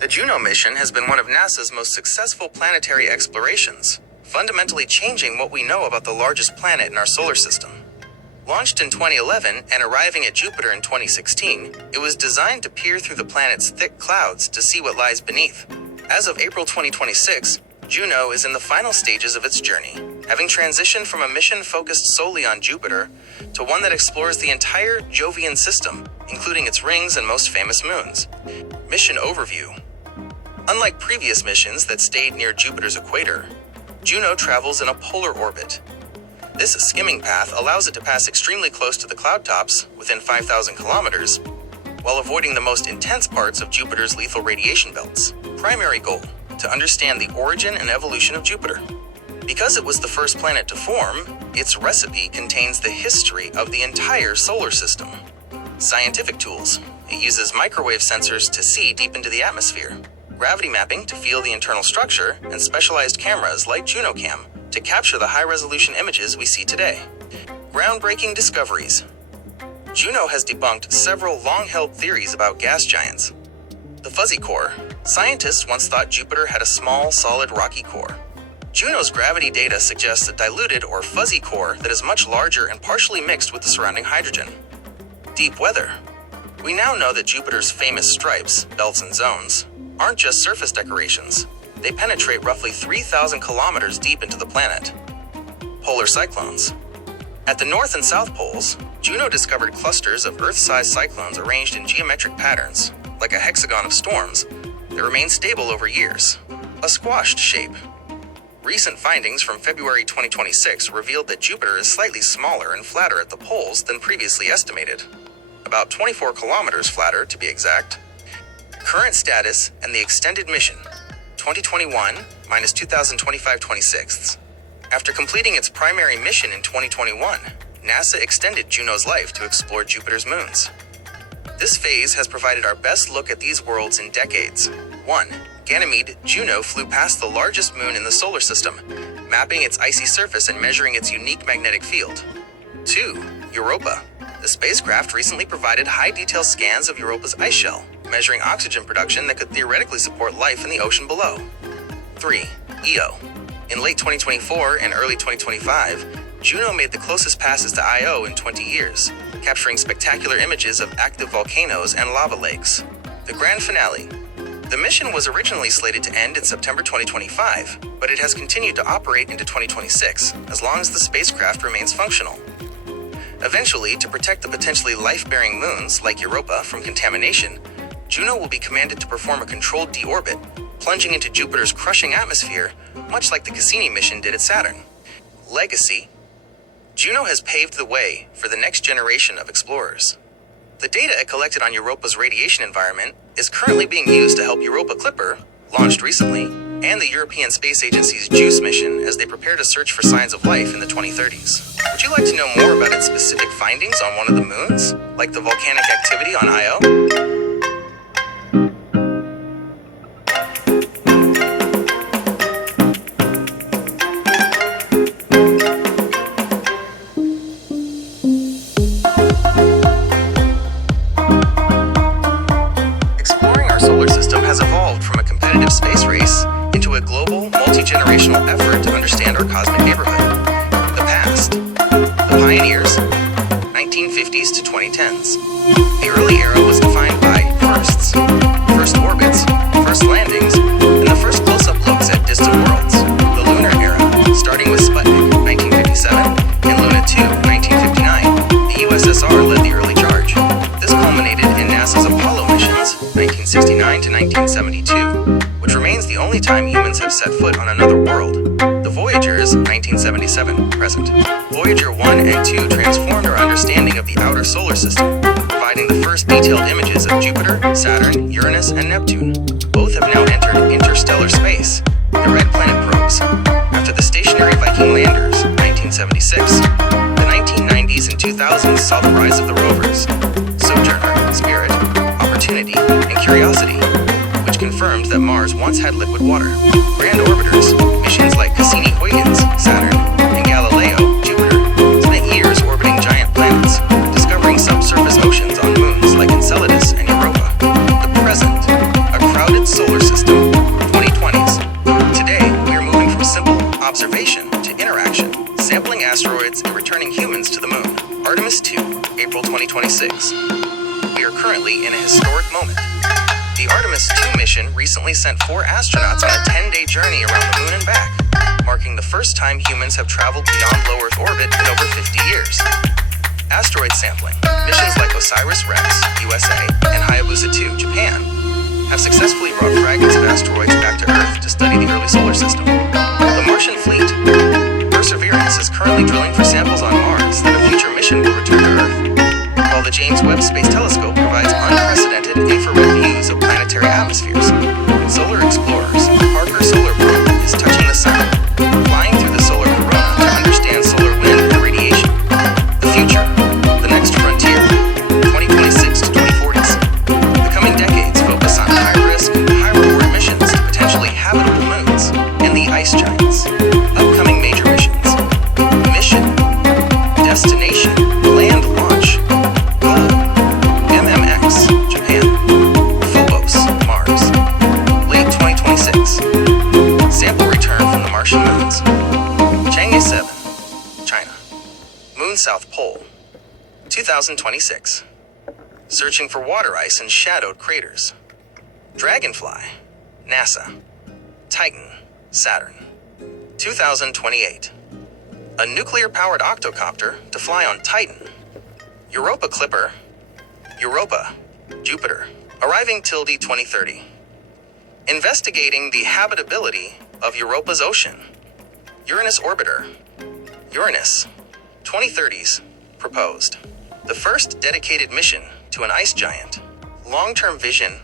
The Juno mission has been one of NASA's most successful planetary explorations, fundamentally changing what we know about the largest planet in our solar system. Launched in 2011 and arriving at Jupiter in 2016, it was designed to peer through the planet's thick clouds to see what lies beneath. As of April 2026, Juno is in the final stages of its journey, having transitioned from a mission focused solely on Jupiter to one that explores the entire Jovian system, including its rings and most famous moons. Mission overview. Unlike previous missions that stayed near Jupiter's equator, Juno travels in a polar orbit. This skimming path allows it to pass extremely close to the cloud tops, within 5,000 kilometers, while avoiding the most intense parts of Jupiter's lethal radiation belts. Primary goal: to understand the origin and evolution of Jupiter. Because it was the first planet to form, its recipe contains the history of the entire solar system. Scientific tools. It uses microwave sensors to see deep into the atmosphere, gravity mapping to feel the internal structure, and specialized cameras like JunoCam to capture the high-resolution images we see today. Groundbreaking discoveries. Juno has debunked several long-held theories about gas giants. The fuzzy core. Scientists once thought Jupiter had a small, solid, rocky core. Juno's gravity data suggests a diluted or fuzzy core that is much larger and partially mixed with the surrounding hydrogen. Deep weather. We now know that Jupiter's famous stripes, belts and zones, aren't just surface decorations. They penetrate roughly 3,000 kilometers deep into the planet. Polar cyclones. At the North and South Poles, Juno discovered clusters of Earth-sized cyclones arranged in geometric patterns, like a hexagon of storms, that remain stable over years. A squashed shape. Recent findings from February 2026 revealed that Jupiter is slightly smaller and flatter at the poles than previously estimated. About 24 kilometers flatter, to be exact. Current status and the extended mission. 2021 minus 2025/26. After completing its primary mission in 2021, NASA extended Juno's life to explore Jupiter's moons. This phase has provided our best look at these worlds in decades. 1. Ganymede, Juno flew past the largest moon in the solar system, mapping its icy surface and measuring its unique magnetic field. 2. Europa. The spacecraft recently provided high-detail scans of Europa's ice shell, measuring oxygen production that could theoretically support life in the ocean below. 3. Io. In late 2024 and early 2025, Juno made the closest passes to Io in 20 years, capturing spectacular images of active volcanoes and lava lakes. The grand finale. The mission was originally slated to end in September 2025, but it has continued to operate into 2026, as long as the spacecraft remains functional. Eventually, to protect the potentially life-bearing moons, like Europa, from contamination, Juno will be commanded to perform a controlled deorbit, plunging into Jupiter's crushing atmosphere, much like the Cassini mission did at Saturn. Legacy. Juno has paved the way for the next generation of explorers. The data it collected on Europa's radiation environment is currently being used to help Europa Clipper, launched recently, and the European Space Agency's JUICE mission as they prepare to search for signs of life in the 2030s. Would you like to know more about its specific findings on one of the moons, like the volcanic activity on Io? Space race into a global, multi-generational effort to understand our cosmic neighborhood. The past. The pioneers. 1950s to 2010s. The early era was defined by firsts, first orbits, first landings, and the first close-up looks at distant worlds. The lunar era, starting with Sputnik, 1957, and Luna 2, 1959. The USSR led the early charge. This culminated in NASA's Apollo missions, 1969 to 1972. Which remains the only time humans have set foot on another world. The Voyagers, 1977, present. Voyager 1 and 2 transformed our understanding of the outer solar system, providing the first detailed images of Jupiter, Saturn, Uranus, and Neptune. Both have now entered interstellar space, the Red Planet probes. After the stationary Viking landers, 1976, the 1990s and 2000s saw the rise of the rovers, Sojourner, Spirit, Opportunity, and Curiosity, which confirmed that Mars once had liquid water. Grand orbiters, missions like Cassini-Huygens, Saturn, and Galileo, Jupiter, spent years orbiting giant planets, discovering subsurface oceans on moons like Enceladus and Europa. The present, a crowded solar observation to interaction, sampling asteroids and returning humans to the moon. Artemis 2, April 2026. We are currently in a historic moment. The Artemis 2 mission recently sent 4 astronauts on a 10-day journey around the moon and back, marking the first time humans have traveled beyond low Earth orbit in over 50 years. Asteroid sampling. Missions like OSIRIS-REx, USA, and Hayabusa 2, Japan, have successfully brought fragments of asteroids back to Earth to study the early solar system. The Martian fleet. Perseverance is currently drilling for samples on Mars that a future mission will return to Earth, while the James Webb Space Telescope provides unprecedented infrared views of planetary atmospheres. Solar explorers. Parker Solar Probe is touching the sun, flying through the solar corona to understand solar wind and radiation. The future. The next frontier. 2026 to 2040s. The coming decades focus on high-risk, high-reward missions to potentially habitable moons and the ice giants. Upcoming major missions. Mission. Destination. Land launch. Goal. MMX. Japan. Phobos. Mars. Late 2026. Sample return from the Martian moons. Chang'e 7. China. Moon South Pole. 2026. Searching for water ice in shadowed craters. Dragonfly. NASA. Titan. Saturn. 2028. A nuclear-powered octocopter to fly on Titan. Europa Clipper. Europa. Jupiter. Arriving Tilde 2030. Investigating the habitability of Europa's ocean. Uranus Orbiter. Uranus. 2030s. Proposed. The first dedicated mission to an ice giant. Long-term vision.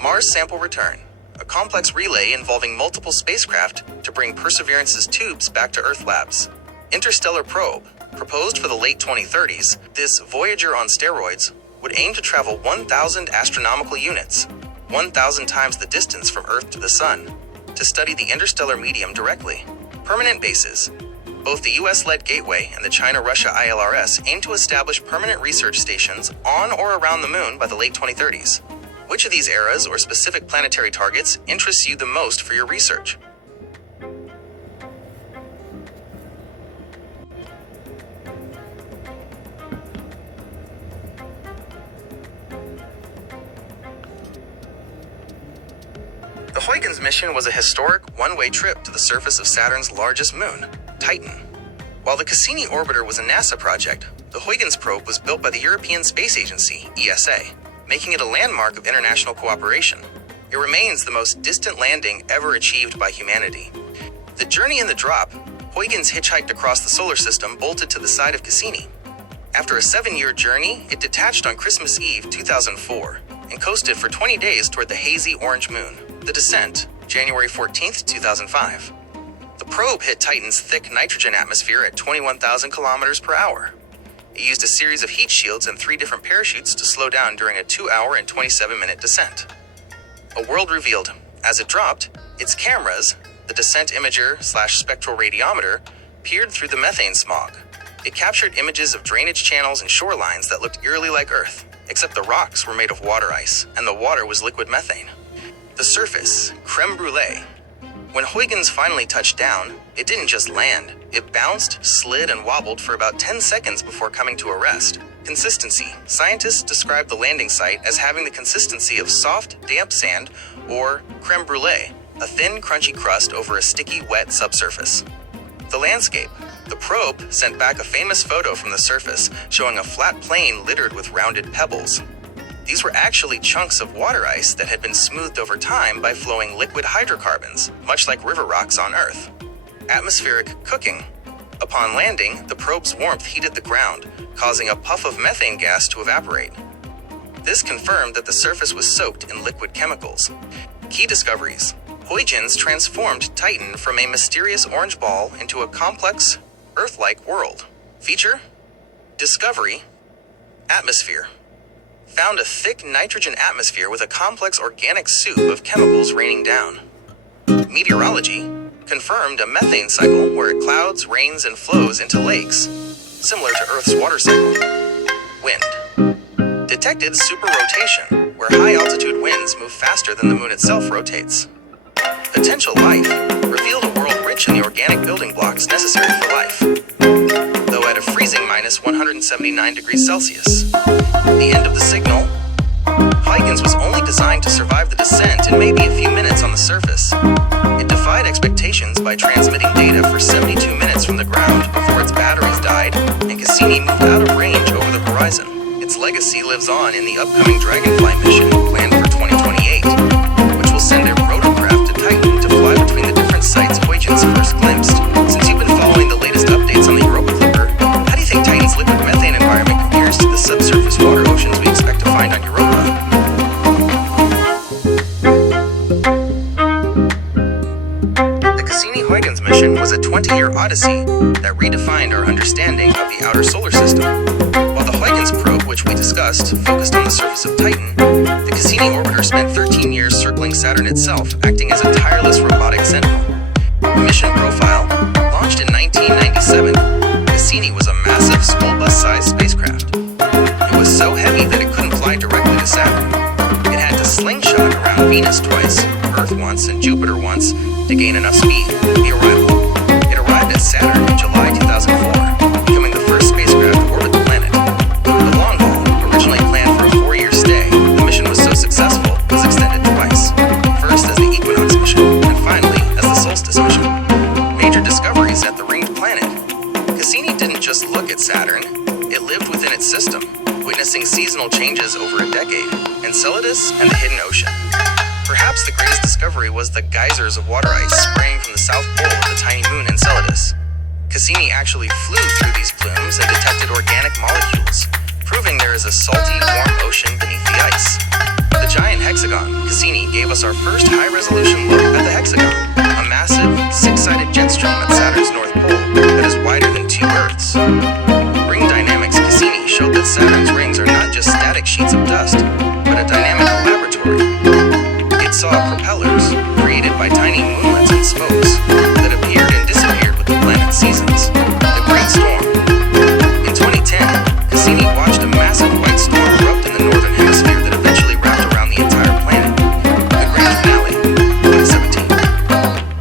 Mars sample return. A complex relay involving multiple spacecraft to bring Perseverance's tubes back to Earth labs. Interstellar probe. Proposed for the late 2030s, this Voyager on steroids would aim to travel 1,000 astronomical units, 1,000 times the distance from Earth to the Sun, to study the interstellar medium directly. Permanent bases. Both the US-led Gateway and the China-Russia ILRS aim to establish permanent research stations on or around the moon by the late 2030s. Which of these eras or specific planetary targets interests you the most for your research? The Huygens mission was a historic one-way trip to the surface of Saturn's largest moon, Titan. While the Cassini orbiter was a NASA project, the Huygens probe was built by the European Space Agency, ESA, making it a landmark of international cooperation. It remains the most distant landing ever achieved by humanity. The journey and the drop, Huygens hitchhiked across the solar system bolted to the side of Cassini. After a 7-year journey, it detached on Christmas Eve 2004 and coasted for 20 days toward the hazy orange moon. The descent, January 14, 2005. The probe hit Titan's thick nitrogen atmosphere at 21,000 kilometers per hour. It used a series of heat shields and 3 different parachutes to slow down during a 2-hour and 27-minute descent. A world revealed. As it dropped, its cameras, the descent imager/spectral radiometer, peered through the methane smog. It captured images of drainage channels and shorelines that looked eerily like Earth, except the rocks were made of water ice, and the water was liquid methane. The surface, creme brulee. When Huygens finally touched down, it didn't just land. It bounced, slid, and wobbled for about 10 seconds before coming to a rest. Consistency. Scientists describe the landing site as having the consistency of soft, damp sand, or creme brulee, a thin, crunchy crust over a sticky, wet subsurface. The landscape. The probe sent back a famous photo from the surface showing a flat plain littered with rounded pebbles. These were actually chunks of water ice that had been smoothed over time by flowing liquid hydrocarbons, much like river rocks on Earth. Atmospheric cooking. Upon landing, the probe's warmth heated the ground, causing a puff of methane gas to evaporate. This confirmed that the surface was soaked in liquid chemicals. Key discoveries. Huygens transformed Titan from a mysterious orange ball into a complex, Earth-like world. Feature? Discovery. Atmosphere. Found a thick nitrogen atmosphere with a complex organic soup of chemicals raining down. Meteorology. Confirmed a methane cycle where it clouds, rains, and flows into lakes, similar to Earth's water cycle. Wind. Detected superrotation, where high-altitude winds move faster than the moon itself rotates. Potential life. Revealed a world rich rich in the organic building blocks necessary for life, though at a freezing minus 179 degrees Celsius. The end of the signal. Huygens was only designed to survive the descent in maybe a few minutes on the surface. It defied expectations by transmitting data for 72 minutes from the ground before its batteries died, and Cassini moved out of range over the horizon. Its legacy lives on in the upcoming Dragonfly mission planned for 2028, which will send a rotorcraft to Titan to fly between the different sites Huygens first glimpsed. Since you've been following the latest updates on the Europa Clipper, how do you think Titan's liquid methane environment compares to the subsurface water oceans we expect to find on Europa? The Cassini-Huygens mission was a 20-year odyssey that redefined our understanding of the outer solar system. While the Huygens probe, which we discussed, focused on the surface of Titan, the Cassini orbiter spent 13 years circling Saturn itself, acting as a tireless robotic sentinel. Mission profile: launched in 1997, Cassini was a massive school bus-sized spacecraft. It was so heavy that it couldn't fly directly to Saturn. It had to slingshot around Venus twice, Earth once, and Jupiter once to gain enough speed. The arrival. It arrived at Saturn in July 2004, becoming the first spacecraft to orbit the planet. The long haul, originally planned for a 4-year stay, the mission was so successful it was extended twice. First as the Equinox mission, and finally as the Solstice mission. Major discoveries at the ringed planet. Cassini didn't just look at Saturn, it lived within its system, witnessing seasonal changes over a decade, Enceladus and the hidden ocean. Perhaps the greatest discovery was the geysers of water ice spraying from the south pole of the tiny moon Enceladus. Cassini actually flew through these plumes and detected organic molecules, proving there is a salty, warm ocean beneath the ice. The giant hexagon, Cassini, gave us our first high-resolution look at the hexagon, a massive, six-sided jet stream at Saturn's north pole that is wider than 2 Earths. Ring dynamics Cassini showed that Saturn's rings are not just static sheets of dust, but a dynamic laboratory. It saw propellers, created by tiny moonlets and spokes, that appeared and disappeared with the planet's seasons. The Great Storm. In 2010, Cassini watched a massive white storm erupt in the northern hemisphere that eventually wrapped around the entire planet. The grand finale, 2017.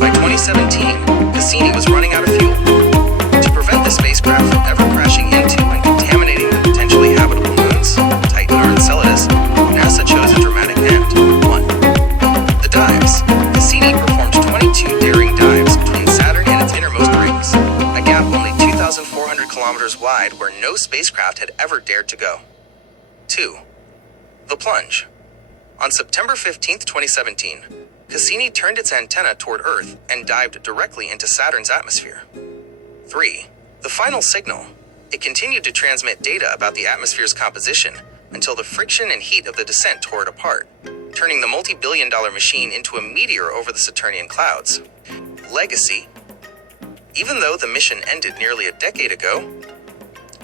By 2017, Cassini was running out of fuel. To prevent the spacecraft from ever crashing into and contaminating the potentially habitable moons, Titan or Enceladus, NASA chose a dramatic end. 1. The dives. Cassini performed 22 daring dives between Saturn and its innermost rings, a gap only 2,400 kilometers wide where no spacecraft had ever dared to go. 2. The plunge. On September 15, 2017, Cassini turned its antenna toward Earth and dived directly into Saturn's atmosphere. 3. The final signal. It continued to transmit data about the atmosphere's composition until the friction and heat of the descent tore it apart, turning the multi-billion-dollar machine into a meteor over the Saturnian clouds. Legacy. Even though the mission ended nearly a decade ago,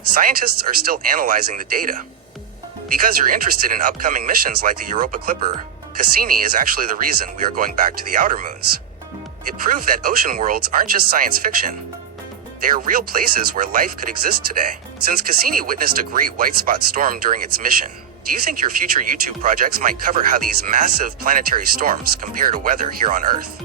scientists are still analyzing the data. Because you're interested in upcoming missions like the Europa Clipper, Cassini is actually the reason we are going back to the outer moons. It proved that ocean worlds aren't just science fiction. They are real places where life could exist today. Since Cassini witnessed a great white spot storm during its mission, do you think your future YouTube projects might cover how these massive planetary storms compare to weather here on Earth?